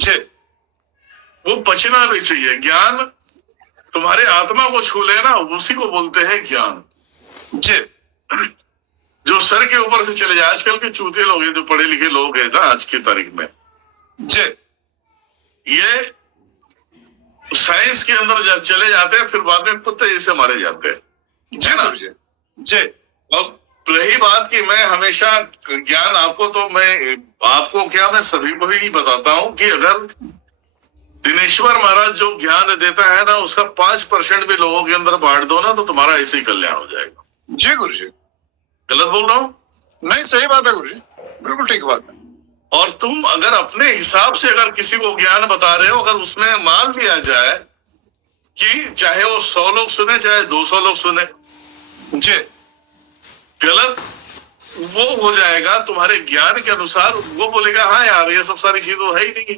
जी वो पचना नहीं चाहिए। ज्ञान तुम्हारे आत्मा को छू लेना, उसी को बोलते हैं ज्ञान। जी जो सर के ऊपर से चले जाए, आजकल के चूते लोग हैं, जो पढ़े लिखे लोग हैं ना आज की तारीख में, जी ये साइंस के अंदर चले जाते हैं, फिर बाद में कुत्ते जैसे मारे जाते हैं। जी गुरुजी जी। अब रही बात कि मैं हमेशा ज्ञान आपको, तो मैं आपको क्या, मैं सभी को ही बताता हूं कि अगर दिनेश्वर महाराज जो ज्ञान देता है ना, उसका 5% भी लोगों के अंदर बांट दो ना, तो तुम्हारा ऐसे ही कल्याण हो जाएगा। जी गुरुजी। गलत बोल रहा हूँ? नहीं, सही बात है गुरुजी, बिल्कुल ठीक बात है। और तुम अगर अपने हिसाब से अगर किसी को ज्ञान बता रहे हो, अगर उसमें मान लिया जाए कि चाहे वो 100 लोग सुने चाहे 200 लोग सुने, जी गलत वो हो जाएगा तुम्हारे ज्ञान के अनुसार। वो बोलेगा हाँ यार, ये सब सारी चीज तो है ही नहीं।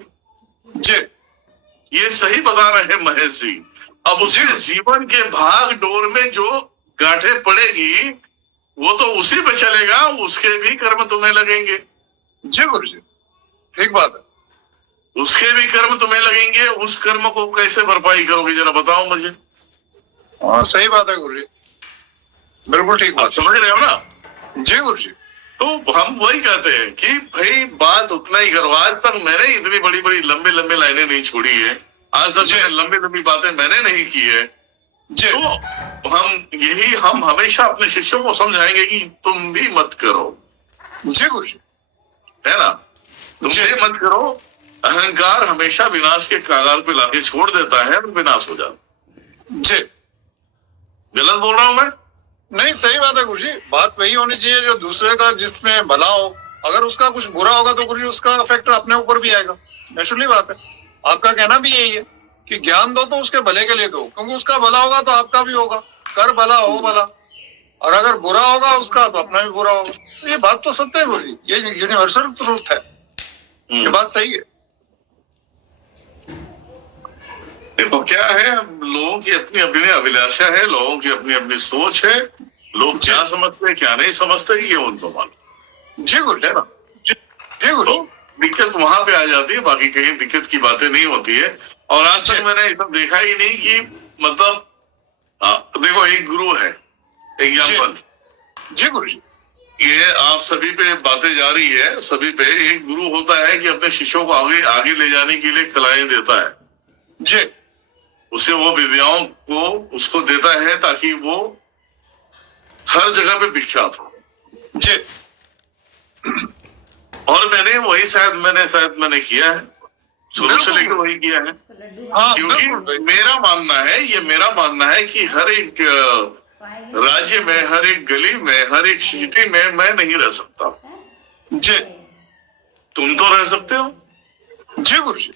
जी ये सही बता रहे हैं महेश जी। अब उसी जीवन के भाग डोर में जो गांठें पड़ेगी, वो तो उसी पे चलेगा, उसके भी कर्म तुम्हें लगेंगे। जी गुरुजी, ठीक बात है। उसके भी कर्म तुम्हें लगेंगे। उस कर्म को कैसे भरपाई करोगे, जरा बताओ मुझे। हाँ, सही बात है गुरुजी, बिल्कुल ठीक बात। समझ रहे हो ना? जी गुरुजी। तो हम वही कहते हैं कि भाई बात उतना ही करो। आज तक मैंने इतनी बड़ी बड़ी लंबे लंबे लाइनें नहीं छोड़ी है, आज तक लंबी लंबी बातें मैंने नहीं की है। तो हम हमेशा अपने शिष्यों को समझाएंगे कि तुम भी मत करो। जी गुरुजी, है ना? तुम भी मत करो। अहंकार हमेशा विनाश के कागार पे लाके छोड़ देता है और विनाश हो जाता। जी गलत बोल रहा हूं मैं? नहीं, सही बात है गुरुजी। बात वही होनी चाहिए जो दूसरे का, जिसमें भला हो। अगर उसका कुछ बुरा होगा तो गुरुजी उसका इफेक्ट अपने ऊपर भी आएगा। नेचुरली बात है। आपका कहना भी यही है कि ज्ञान दो तो उसके भले के लिए दो, क्योंकि उसका भला होगा तो आपका भी होगा। कर भला हो भला, और अगर बुरा होगा उसका तो अपना भी बुरा होगा। तो ये बात तो सत्य है गुरुजी, ये यूनिवर्सल ट्रूथ है। ये बात सही है। देखो क्या है, लोगों की अपनी अपनी अभिलाषा है, लोगों की अपनी अपनी सोच है। लोग क्या समझते हैं क्या नहीं समझते, ये उनको मालूम। जी गुरु, है ना? जी गुरु। तो दिक्कत वहां पे आ जाती है, बाकी कहीं दिक्कत की बातें नहीं होती है। और आज तक मैंने ऐसा देखा ही नहीं कि मतलब देखो, एक गुरु है, एग्जाम्पल। जी गुरु जी। ये आप सभी पे बातें जा रही है, सभी पे एक गुरु होता है कि अपने शिष्यों को आगे आगे ले जाने के लिए कलाएं देता है। जी। उसे वो विद्याओं को उसको देता है ताकि वो हर जगह पे विख्यात हो। जी। और मैंने किया है, शुरू से लेकर वही किया है। क्योंकि मेरा मानना है कि हर एक राज्य में, हर एक गली में, हर एक सिटी में मैं नहीं रह सकता। जी। तुम तो रह सकते हो। जी गुरु जी।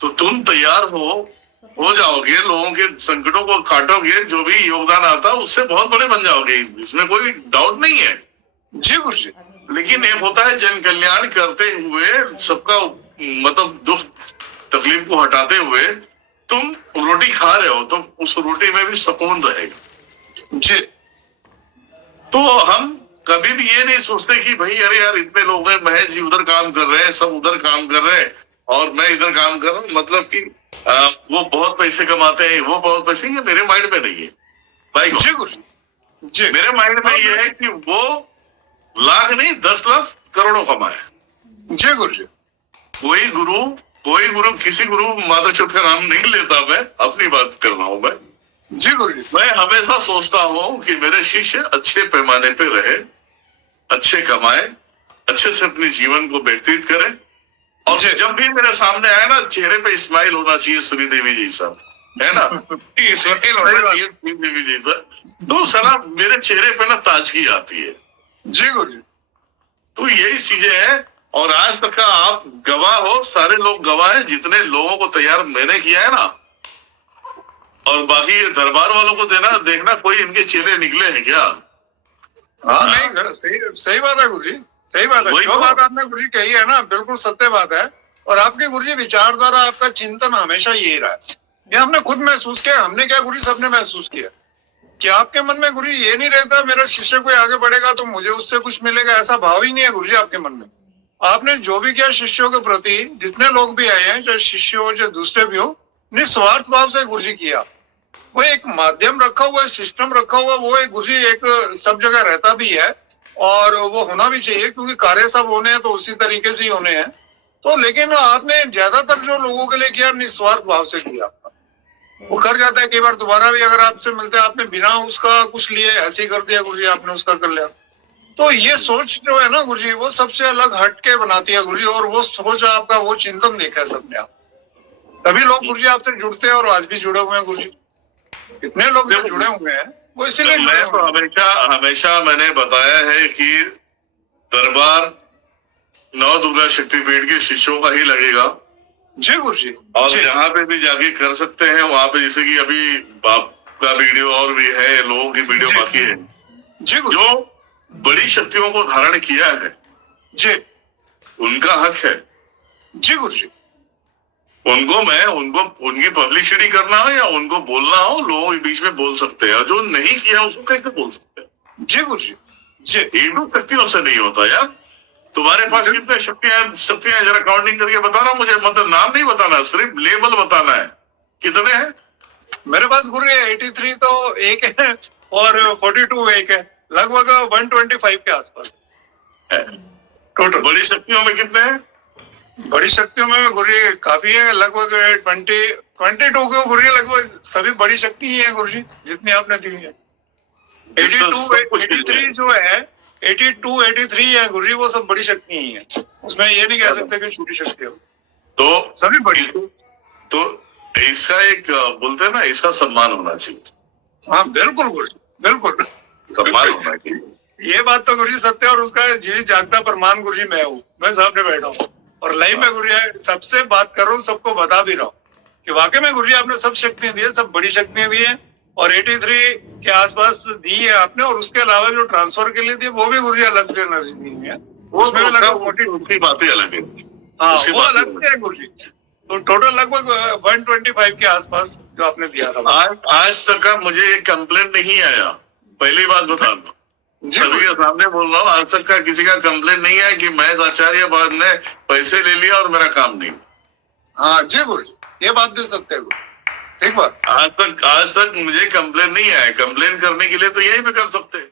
तो तुम तैयार हो जाओगे, लोगों के संकटों को काटोगे, जो भी योगदान आता है उससे बहुत बड़े बन जाओगे, इसमें कोई डाउट नहीं है। जी गुरु जी। लेकिन एक होता है जन कल्याण करते हुए, सबका मतलब दुख तकलीफ को हटाते हुए तुम रोटी खा रहे हो, तो उस रोटी में भी सुकून रहेगा। जी। तो हम कभी भी ये नहीं सोचते कि भाई अरे यार इतने लोग हैं, महेश जी उधर काम कर रहे हैं, सब उधर काम कर रहे हैं और मैं इधर काम कर रहा हूँ, मतलब कि वो बहुत पैसे कमाते हैं, वो बहुत पैसे। ये मेरे माइंड में नहीं है भाई। जी गुरु जी। मेरे माइंड में ये है कि वो लाख नहीं 10 लाख करोड़ों कमाए। जी गुरु जी। कोई गुरु किसी गुरु माता चौथ का नाम नहीं लेता, मैं अपनी बात कर रहा हूं। मैं जी गुरु जी। मैं हमेशा सोचता हूं कि मेरे शिष्य अच्छे पैमाने पे रहे, अच्छे कमाए, अच्छे से अपने जीवन को व्यतीत करें। और जब भी मेरे सामने आए ना, चेहरे पे स्माइल होना चाहिए श्रीदेवी जैसा, है ना? स्माइल होना चाहिए श्रीदेवी जैसा, तो साला मेरे चेहरे पे ना ताजगी आती है। जी गुरु जी। तो यही चीजें हैं। और आज तक का आप गवाह हो, सारे लोग गवाह हैं, जितने लोगों को तैयार मैंने किया है ना। और बाकी ये दरबार वालों को देखना कोई इनके चेहरे निकले हैं क्या? हाँ नहीं, सही बात है गुरु जी, सही बात है। जो बात आपने गुरु जी कही है ना, बिल्कुल सत्य बात है। और आपके गुरु जी विचारधारा, आपका चिंतन हमेशा यही रहा है। ये हमने खुद महसूस किया। हमने क्या गुरु जी, सबने महसूस किया कि आपके मन में गुरु जी ये नहीं रहता मेरा शिष्य कोई आगे बढ़ेगा तो मुझे उससे कुछ मिलेगा, ऐसा भाव ही नहीं है गुरु जी आपके मन में। आपने जो भी किया शिष्यों के प्रति, जितने लोग भी आए हैं, चाहे शिष्य हो चाहे दूसरे भी हो, निस्वार्थ भाव से गुरु जी किया। वो एक माध्यम रखा हुआ है, सिस्टम रखा हुआ, वो एक गुरु जी एक सब जगह रहता भी है और वो होना भी चाहिए, क्योंकि कार्य सब होने हैं तो उसी तरीके से ही होने हैं। तो लेकिन आपने ज्यादातर जो लोगों के लिए किया निस्वार्थ भाव से किया। वो कर जाता है कई बार, दोबारा भी अगर आपसे मिलते हैं, आपने बिना उसका कुछ लिए ऐसे ही कर दिया गुरु जी, आपने उसका कर लिया। तो ये सोच जो है ना गुरु जी, वो सबसे अलग हटके बनाती है गुरु जी, और वो सोच आपका वो चिंतन देखा है सबने आप, तभी लोग गुरु जी आपसे जुड़ते हैं और आज भी जुड़े हुए हैं गुरु जी। इतने लोग जो जुड़े हुए हैं वो इसीलिए जुड़े मैं तो हुए हैं। हमेशा मैंने बताया है कि दरबार नौ दुर्गा शक्तिपीठ के शिष्यों का ही लगेगा जी गुरु जी। और जी जहाँ पे भी जाके कर सकते हैं वहां पे, जैसे कि अभी बाप का वीडियो और भी है, लोगों की वीडियो जी। बाकी है जी गुरु जो बड़ी शक्तियों को धारण किया है, जी। उनका हक है। जी गुरु जी। उनको उनकी पब्लिसिटी करना हो या उनको बोलना हो, लोगों के बीच में बोल सकते हैं। जो नहीं किया उसको कैसे बोल सकते हैं? जी गुरु जी। जी। एक दो शक्तियों से नहीं होता यार। तुम्हारे पास कितने शक्तियां जरा काउंटिंग करके बताना मुझे, मतलब नाम नहीं बताना, सिर्फ लेवल बताना है, कितने हैं? मेरे पास गुरु 83 तो एक है और 42 एक है, लगभग 125 के आसपास टोटल। बड़ी शक्तियों में कितने हैं? बड़ी शक्तियों में गुरु जी काफी है, लगभग 22 के गुरु जी, लगभग सभी बड़ी शक्ति ही है गुरु जी जितनी आपने दी है। 82 83 जो है, 82 83 है गुरु जी, वो सब बड़ी शक्ति ही है, उसमें ये नहीं कह सकते कि छोटी शक्ति हो, तो सभी बड़ी। तो इसका एक बोलते हैं ना, इसका सम्मान होना चाहिए। हाँ बिल्कुल गुरु जी, बिल्कुल सम्मान होना चाहिए। ये बात तो गुरु जी सत्य, और उसका जीवित जागता प्रमाण गुरु जी मैं हूँ, मैं सामने बैठा हूँ और लाइव में गुरु जी सबसे बात कर रहा हूँ, सबको बता भी रहा हूँ कि वाकई में गुरु जी आपने सब शक्तियां दी है, सब बड़ी शक्तियां दी है, और 83 के आसपास दी है आपने, और उसके अलावा जो ट्रांसफर के लिए दी वो भी गुरु जी अलग से एनर्जी दी है, उसमें भी लगभग उसकी बातें अलग है। हाँ वो अलग से है गुरु जी। तो टोटल लगभग 125 के आसपास जो आपने दिया था। आज तक का मुझे एक कंप्लेंट नहीं आया, पहली बात बता दो, सभी के सामने बोल रहा हूँ, आज तक का किसी का कंप्लेंट नहीं है कि महेश आचार्य बाद ने पैसे ले लिया और मेरा काम नहीं। हाँ जी गुरु जी, ये बात दे सकते हैं ठीक बात। आज तक मुझे कंप्लेंट नहीं आया। कंप्लेंट करने के लिए तो यही भी कर सकते हैं।